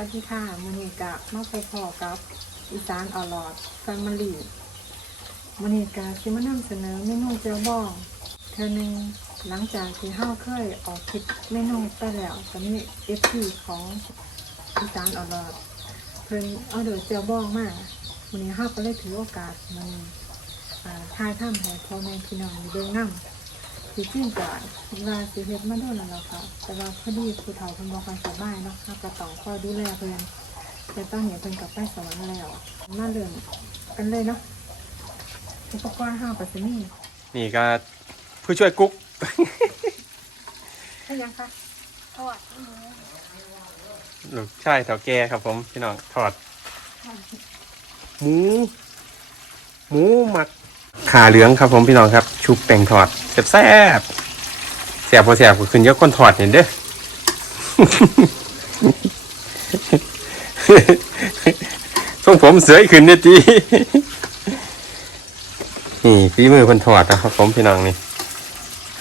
วัสดีค่ะมือนี้กะมาพบพอกับอีสานอลอดแฟมิลี่มือนี้กะที่มานำเสนอเมนูเจียวบอง เธอหนึ่งหลังจากที่เฮาเคยออกคลิปเมนูไปแล้วก็มีเอฟซีของอีสานอลอดเพิ่นเอาเดือเจียวบองมาวันนี้เฮาก็เลยถือโอกาสมันอ่าทายท่ามให้พ่อแม่พี่น้องได้เบิ่งนำ สิจริงก็ว่าสิเฮ็ดมาโดนแล้วล่ะค่ะ แต่ว่าพอดีผู้เฒ่าเพิ่นบ่ค่อยสบายเนาะเราก็ต้องคอยดูแลเพิ่นแต่ตอนนี้เพิ่นกลับไปสวรรค์แล้วมาเริ่มกันเลยเนาะอุปกรณ์เฮาก็สิมีนี่ก็ผู้ช่วยกุ๊กให้ยังคะทอดหมูลูกชายแถวแกครับผมพี่น้องทอด หมู หมูหมัก ขาเหลืองครับผมพี่น้องครับชุบแป้งทอดแซ่บแซ่บแซ่บพอแซ่บก็ขึ้นเยอะคนทอดเห็นเด้อทรงผมเสยขึ้นเนี่ยจีนี่ฝีมือคนทอดนะครับผมพี่น้องนี่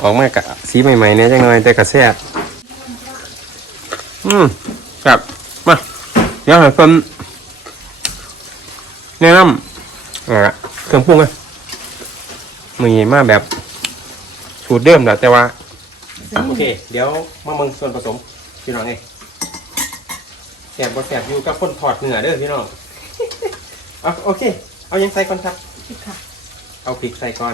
ออกมากะสีใหม่ๆเนี่ยจังหน่อยแต่กระแซ่บอืมครับมาเดี๋ยวให้เพิ่นแนะนำอ่าเครื่องปรุงเลย มีมาแบบสูตรเดิมแหละแต่ว่าสิโอเค เดี๋ยวมาเมืองส่วนผสมพี่น้องเองแสบบ่แสบอยู่กับคนถอดเหนือเด้อพี่น้องเอาโอเค เอายังใส่ก่อนครับสิค่ะเอาพริกใส่ก่อน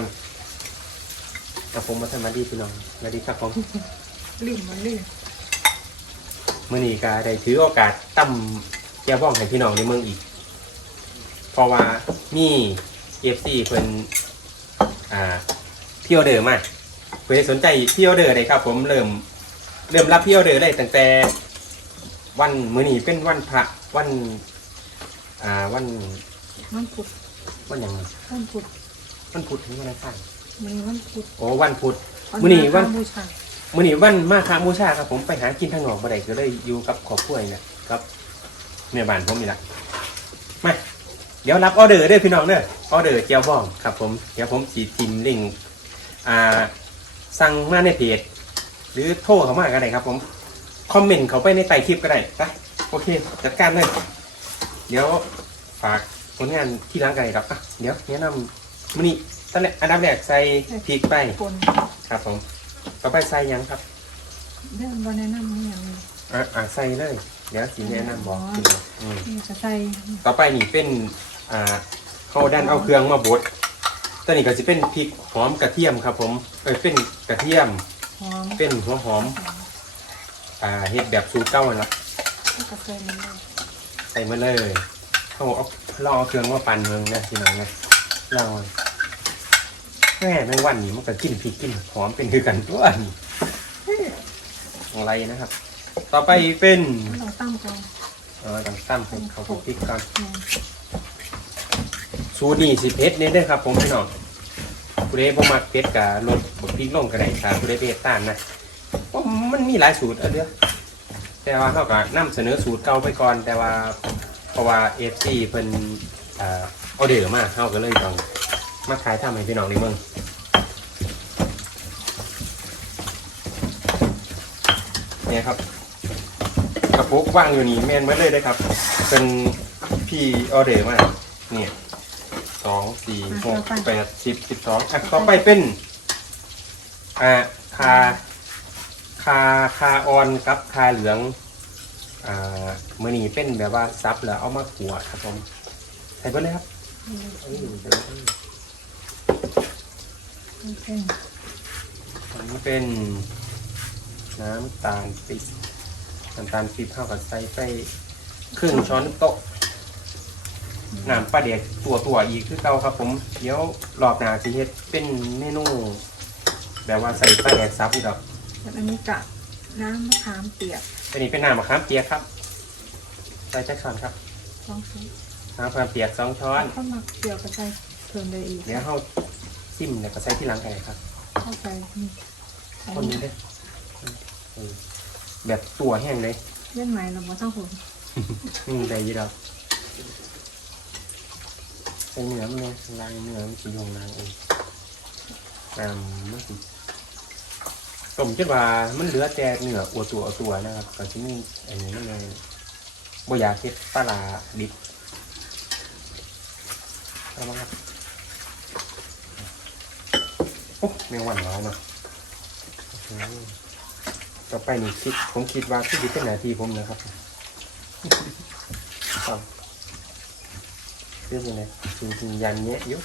กับผมมาทำมาดีพี่น้องมาดีครับผมลืมมันลืมมื่อนี้ก็ได้ถือโอกาสตั้มแก้วบ้องให้พี่น้องในเมืองอีก เพราะว่ามีเอฟซีเพิ่น อ่าพี่ออเดอร์มาเพิ่นสนใจพี่ออเดอร์เลยครับ ผมเริ่มเริ่มรับพี่ออเดอร์ได้ตั้งแต่วันมื้อนี้เป็นวันพระวัน อ่าวันมันพุดวันหยังไงมันพุดวันพุธถึงวันอังคารมันมันพุดโอ้วันพุธมื้อนี้วันบูชามื่อนี้วันมาคาบูชาครับ ผมไปหากินทางหนองบ่ได้ก็เลยอยู่กับครอบครัวนี่แหละครับแม่บ้านผมนี่แหละมา เดี๋ยวรับออเดอร์เด้อพี่น้องเด้อออเดอร์เจียวบ้องครับผมเดี๋ยวผมสีทิมลิงก์อ่าสั่งมาในเพจหรือโทรเข้ามาก็ได้ครับ ผมคอมเมนต์เขาไปในใต้คลิปก็ได้ไปโอเคจัดการเลยเดี๋ยวฝากผลงานที่ร้านกันเลยครับอะเดี๋ยวแนะนำมื้อนี้ตอนแรกอันดับแรกใส่พริกไปปนครับผมต่อไปใส่หยังครับ เรื่องบ่แนะนำนี่หยังอะอะใส่เลย เดี๋ยวสีแนะนำบอกอ๋ออืม นี่จะใส่ต่อไปนี่เป็น อ่าเขาดันเอาเครื่องมาบดตัวนี้ก็จะเป็นพริกหอมกระเทียมครับ ผมเอยเป็นกระเทียม หอมเป็นหัวหอม อ่าเฮ็ดแบบสูตรเก้านั่นละแล้วก็ใส่มันเลยใส่มาเลยเขาเอาลองเอาเครื่องมาปั่นเมืองนะพี่น้องนะลองแม่แมงวันนี่มันก็กินพริกกินหอมเป็นคือกันตัวนี่อะไรนะครับ ต่อไปเป็นเราตั้งก่อนเออต้องตั้มให้เขาพริกก่อนอืมสูตรนี่สิเผ็ดเนี่ยเด้อครับ ผมพี่น้องผู้ใดบ่มักเผ็ดกับลดบดพริกลงก็ได้ครับผู้ใดเผ็ดต้านนะเพราะมันมีหลายสูตรเอะเด้อแต่ว่าเขาก็นำเสนอสูตรเก่าไปก่อน แต่ว่าเพราะว่า FC เพิ่นเอ่อออเดอร์มาเฮาก็เลยต้องมาขายทำให้พี่น้องในเมืองเนี่ยครับ กระปุกว่างอยู่นี่แม่นไว้เลยได้ครับ เป็นพี่ออเดอร์มาเนี่ยสองสี่หกแปดสิบสิบสองอะต่อไปเป็นอ่าคาคาคาออนกับคาเหลืองอ่าเมือนี้เป็นแบบว่าซับแล้วเอามาขัวครับผมใส่ไปเลยครับอันนี้เป็นน้ำตาลปี๊ น้ำตาลปี๊บเข้ากับใส่ไปครึ่งช้อนโต๊ะน้ำปลาเด็กตัวตัวๆอีกคือเก่าครับ ผมเดี๋ยวรอบหน้าสิเฮ็ดเป็นเมนูแบบว่าใส่ปลาแดกซับอีกดอกแล้วอันนี้กะน้ำมะขามเปียกอันนี้เป็นน้ำมะขามเปียกครับใส่แจ็คช้อนครับสองช้อนน้ำมะขามเปียกสองช้อนข้าวหมักเปียกก็ใส่เพิ่มได้อีกเดี๋ยวเขาซิมแล้วก็ใส่ที่หลังกันเลยครับเข้าใจนี่อันคนนี้นี้เด้อเออ แบบตัวแห้งเลยเล่นไหมเราบ่ต้องหุ่นอืมได้อยี่ดอกใส่เนื้อมันเลยล้างเนื้อมันสีหงล้างเองอ่ามันสิต้มจนว่ามันเหลือแต่เนื้ออัวตัวอัวตัวนะครับก็จะมีอันนี้มันเลยบบ่อยากเฮ็ดปลาร้าดิบเอามาครับโอ้แมงวันเราเนาะโอเค ต่อไปนี่คิดผมคิดว่าที่เป็นหน้าที่ผมนะครับเอาเรื่องอะไรจริงๆยันเนี้ยอยุ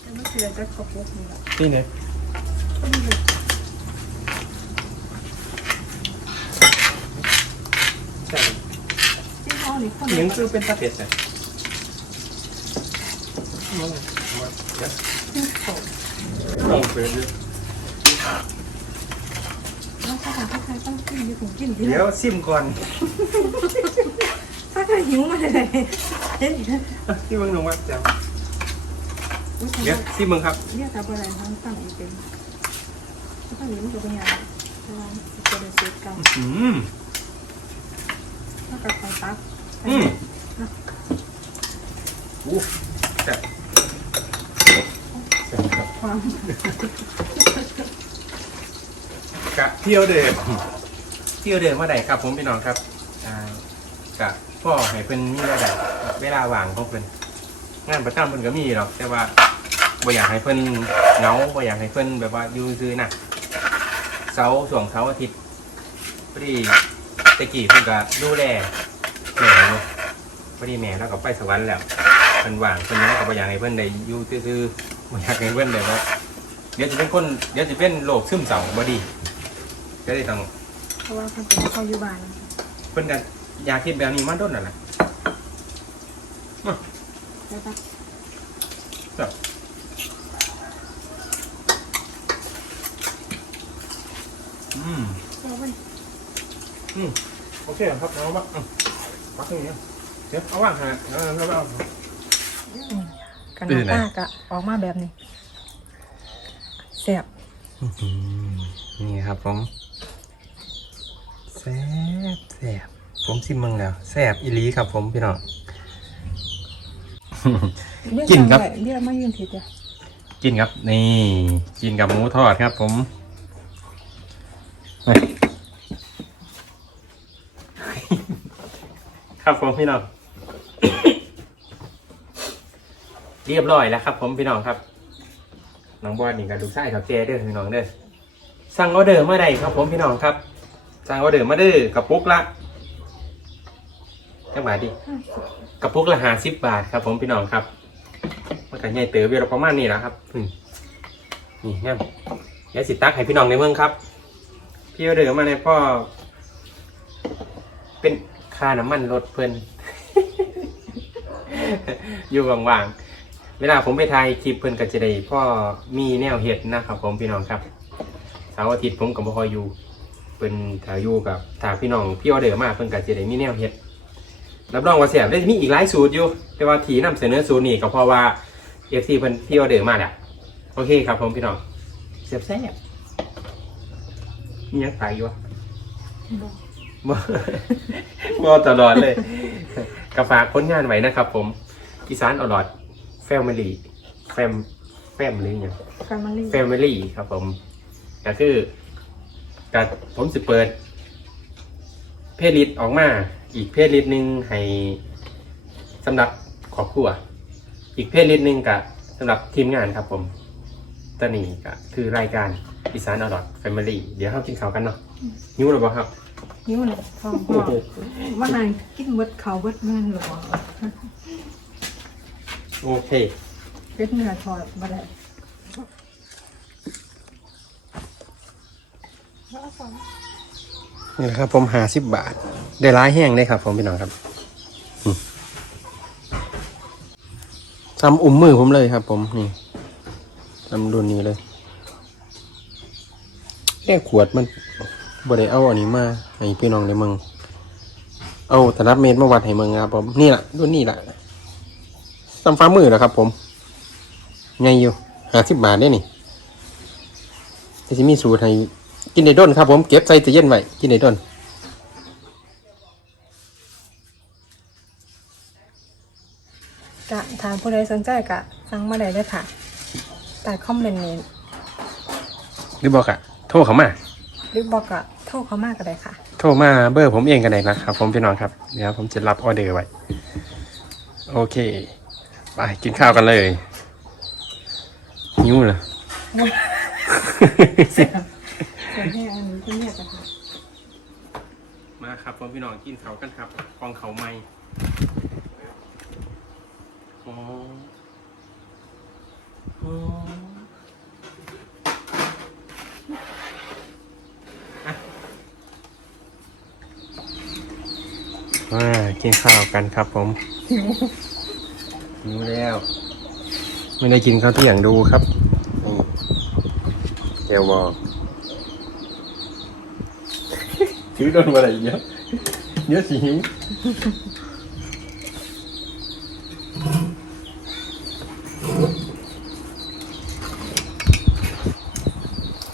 แต่ไม่เสียจะกระปุกนี่แหละนี่เนี่ยก็มีเลยใช่ที่เขานี่คนเสียงคือเป็นตาเป็ดเนี่ยมาเลยมาเดี๋ยวที่เขาลองเปิดดูแล้ว ถ้าใครต้องกินอยู่ผมกินที่เดี๋ยวซิมก่อนถ้าใครหิวมาเลยเห็นที่มึงลงว่าเดี๋ยวอุ้ยเดี๋ยวซิมมึงครับ เรียกกับอะไรทั้งตั้งอีกเป็นถ้าหนีมันจะเป็นยังไงเพราะว่าจะเป็นเซตกันอืมถ้ากับไฟตักอืมอู้แซ่บแซ่บครับความ กะ เที่ยวเดิมเที่ยวเดิมเมื่อใดครับ ผมพี่น้องครับอ่ากะพ่อให้เพิ่นมีเวลาเวลาว่างของเพิ่นงานประจำเพิ่นก็มีหรอกแต่ว่าบ่อยากให้เพิ่นเหงาบ่อยากให้เพิ่นแบบว่าอยู่ซื่อๆน่ะเสาร์ช่วงเสาร์อาทิตย์พอดีตะกี้เพิ่นก็ดูแลแม่อยู่พอดีแม่แล้วก็ไปสวรรค์แล้วเพิ่นว่างเพิ่นยังก็บ่อยากให้เพิ่นได้อยู่ซื่อๆบ่อยากให้เพิ่นได้ว่าเดี๋ยวจะเป็นคนเดี๋ยวจะเป็นโรคซึมเศร้าบ่ดี ก็เลยต้องเพราะว่าคนเป็นเขาอยู่บ้านเพิ่นก็อยากคิดแบบนี้มาโดนนั่นแหละแล้วก็อืมเราไปโอเคครับเอามาอืมมาตรงนี้เดี๋ยวเอาว่างหาแล้วแล้วเอากันน้ำตากะออกมาแบบนี้แซ่บ นี่ครับผมแซ่ บแซ่บผมชิมมึงแล้วแซ่บอีหลีครับผมพี่น้องกินครับเรียกมายืนผิดจ้ะกินครับ นี่กินกับหมูทอดครับ ผมไปครับผมพี่น้องเรียบร้อยแล้วครับ ผมพี่น้องครับน้องบอลนี่กับดูไส้กับเจเด้อพี่น้องเด้อสั่งออเดอร์เมื่อใดครับผมพี่น้องครับ สั่งออเดอร์มาเด้อกระปุกละจังหวะดิกระปุกละห้าสิบบาทครับ ผมพี่น้องครับมันก็ใหญ่เต๋อเวลาประมาณนี้แหละครับอืมนี่แง่มเดี๋ยวสิตักให้พี่น้องในเมืองครับ พี่เอาเดือมาในพ่อเป็นค่าน้ำมันรถเพิ่นอยู่ว่างๆ เวลาผมไปถ่ายคลิปเพิ่นก็จะได้พ่อมีแนวเห็ดนะครับ ผมพี่น้องครับเสาร์อาทิตย์ผมกับบ่คอยอยู่ เพิ่นถ่ายอยู่กับถ่ายพี่น้องพี่ออเดอร์มาเพิ่นก็จะได้มีแนวเห็ดรับรองว่าแซ่บได้มีอีกหลายสูตรอยู่ แต่ว่าทีนำเสนอสูตรนี้ก็เพราะว่าเอฟซีเพิ่นพี่ออเดอร์มาแหละโอเคครับผมพี่น้องแซ่บแซ่บมียังตายอยู่วะบ่บ่ตลอดเลยก็ฝากผลงานไว้นะครับผมอีสานอร่อยแฟมิลี่แฟมแฟมหรือยังแฟมิลี่แฟมิลี่ครับผมก็คือ ก็ผมสิเปิด เพจลิสต์ออกมาอีกเพจลิสต์หนึ่งให้สำหรับครอบครัว อีกเพจลิสต์หนึ่งกับสำหรับทีมงานครับผมตอนนี้ก็คือรายการอีสานอร่อยแฟมิลี่เดี๋ยวเรากินข้าวกันเนาะยิ้วหรือเปล่าครับนิ้วเลยพอพอว่าไงกินเบิดเขาเบิดเงินหรอโอเคเป็ดเนื้อทอดมาได้ นี่ครับ ผมหาสิบบาท ได้ร้ายแห้งเลยครับ ผมพี่น้องครับทำอุ้มมือผมเลยครับ ผมนี่ทำรุ่นนี้เลยแค่ขวดมันบ่ได้เอาอันนี้มาให้พี่น้องในเมืองเอาตลับเมตรมาวัดให้เมืองครับ ผมนี่แหละรุ่นนี้แหละทำฟ้ามือเหรอครับ ผมไงอยู่หาสิบบาทได้นี่จะมีสูตรให้ กินในด้นครับผมเก็บใส่ตู้เย็นไว้กินในด้นกะถามผู้ใดสนใจกะสั่งมาได้เลยค่ะใต้คอมเมนต์นี้หรือบอกอะโทรเขามาแรือบอกก็โทรเขามากก็ได้ค่ะ โทรมาเบอร์ผมเองกันเลยนะครับ ผมพี่น้องครับเดี๋ยวผมจะรับออเดอร์ไว้โอเคไปกินข้าวกันเลยหิวเหรอส่วนแม่อันนี้ก็เนี่ยกันค่ะ มาครับผมพี่น้องกินเขาวกันครับกองเขาไม่อ๋ออ๋ออะมากินข้าวกันครับผมหิวแล้ว ไม่ได้กินข้าวเที่ยงดูครับนี่เจลวอถือโดนมาอะไรเยอะ เยอะสิหิว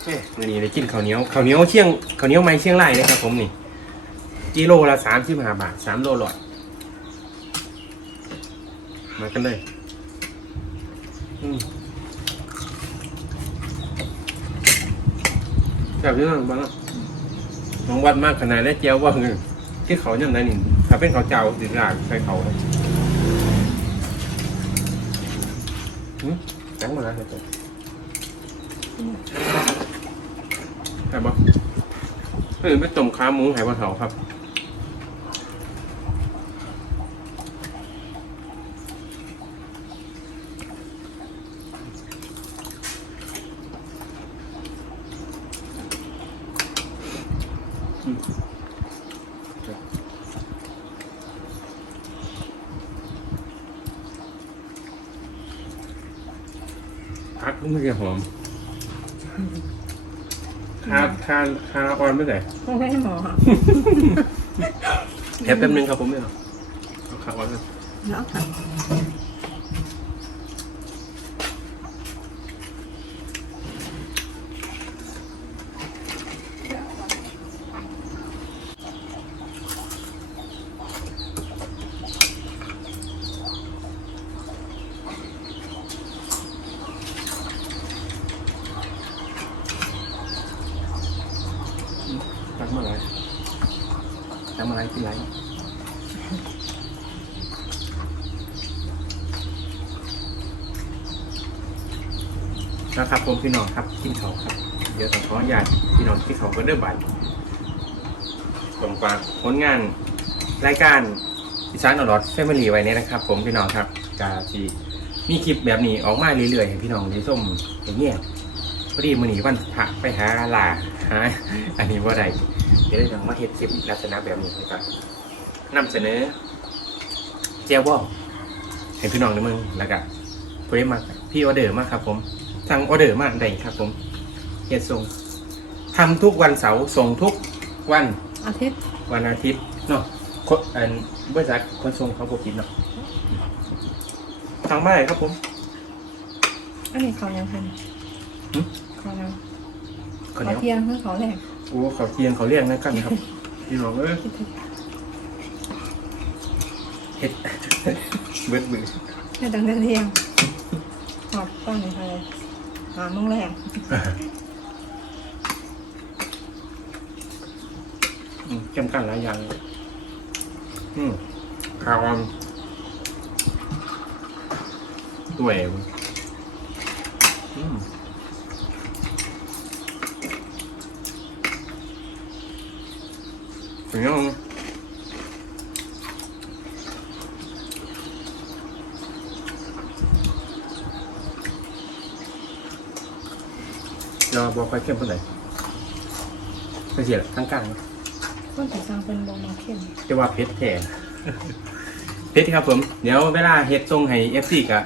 เฮ้ยวันนี้ได้กินข้าวเหนียวข้าวเหนียวเชียงข้าวเหนียวไม่เชียงรายนะครับผมนี่กิโลละสามสิบห้าบาทสามโลร้อยมากันเลยอืมแบบนี้บ้างของวัดมากขนาดได้เจียวว่าคือ ที่เขาเนี่ยนั่นนี่ถ้าเป็นเขาเจ้าสิลากใส่เขาเลยหืมแข็งมดแล้วตัวใช่ปะเออไม่ต้มขาหมูไหบนเถาครับ พักไม่จะหอมคาคาคาออนไม่ใส่ไม่ให้หมอแค่แป๊บนึงครับผมไม่เอาเอาคาออนเลยแล้วค่ะ ทำอะไรทำอะไรกินอะไร นะครับผมพี่น้องครับกินเขาครับ เดี๋ยวต้องขออนุญาตพี่น้องที่เขาก็เริ่มบ่ายตรงกว่าผลงานรายการอีสานอรอดแฟมิลี่ไว้เนี่ยนะครับ ผมพี่น้องครับกาที่มีคลิปแบบนี้ออกมาเรื่อยๆให้พี่น้องได้ส้มอย่างเงี้ยพอดีมือหนีวันพระไปหาลาหาอันนี้ว่าไรเดี๋ยวได้ทางมาเฮ็ดคลิปลักษณะแบบนี้นะครับนำเสนอเจ้าบอกให้พี่น้องในเมืองแล้วก็ผู้ได้มาพี่ออเดอร์มากครับผม สั่งออเดอร์มาได้ครับผมเฮ็ดส่งทำทุกวันเสาร์ส่งทุกวันอาทิตย์วันอาทิตย์เนาะคนอันบริษัทขนส่งเขาบอกกินเนาะทางบ้านครับผม อันนี้เขายังทันหึ เขายังข้าวเหนียวเที่ยงเพื่อเขาแรกโอ้เขาเทียงเขาเรียกนั่นกันครับพี่น้องเอ้ยคิดถึงเฮ็ด เบิดมือ แค่ตั้งแต่เที่ยงหอบก้อนหนึ่งเลย หาโมงแรมเข้มกันหลายอย่าง อืมข้าวออมตัวเองอืมเป็นยัง เราบอกไปเข้มคนไหนไปเสียทั้งกลางต้นสีสังเป็นบอมาเข้มจะว่าเพชรแทนเพชรครับผม เดี๋ยวเวลาเฮ็ดทรงให้เอฟซีกะ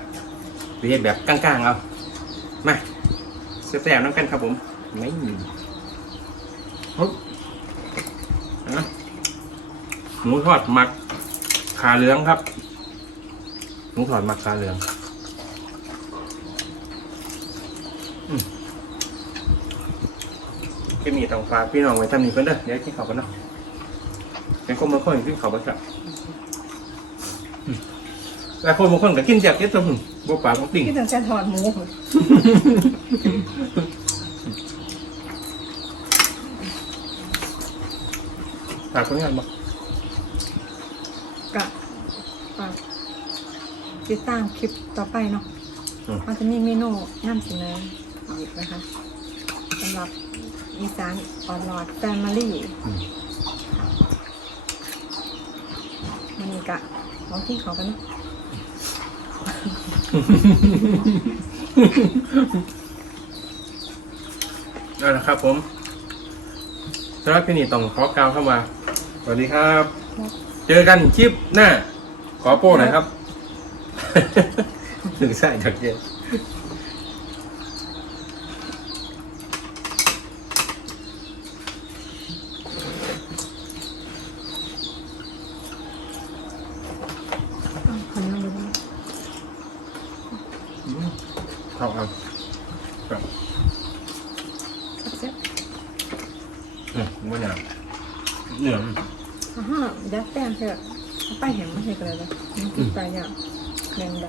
เฮ็ดแบบกลางๆเอา มาแซ่บๆน้ำกันครับผม ไม่มีฮึบนะหมูทอดหมักขาเหลืองครับ หมูทอดหมักขาเหลือง อืม ก็มีต้องฝากพี่น้องไว้ทำนี้เพิ่นเด้อเดี๋ยวกินข้าวกันเนาะเป็นคนบางคนกินเขาวบะจับแต่คนบางคนก็กินจากเก็ดสมุนบวปลาบวติ่งคิดถึงจะถอดหมูฝากผลงานบ่กะฝากติดตามคลิปต่อไปเนาะอืมมันจะมีเมนูนำเสนออีกนะคะสำหรับ อีสานออนลอดแฟมิลี่มันนี่กะลองที่เขากันนะนั่นแหละครับผมสำหรับพี่นี่ต้องขอกล่าวคำว่าสวัสดีครับ เจอกันคลิปหน้า ขอโป้หน่อยครับ ถึงใส่จากเย็น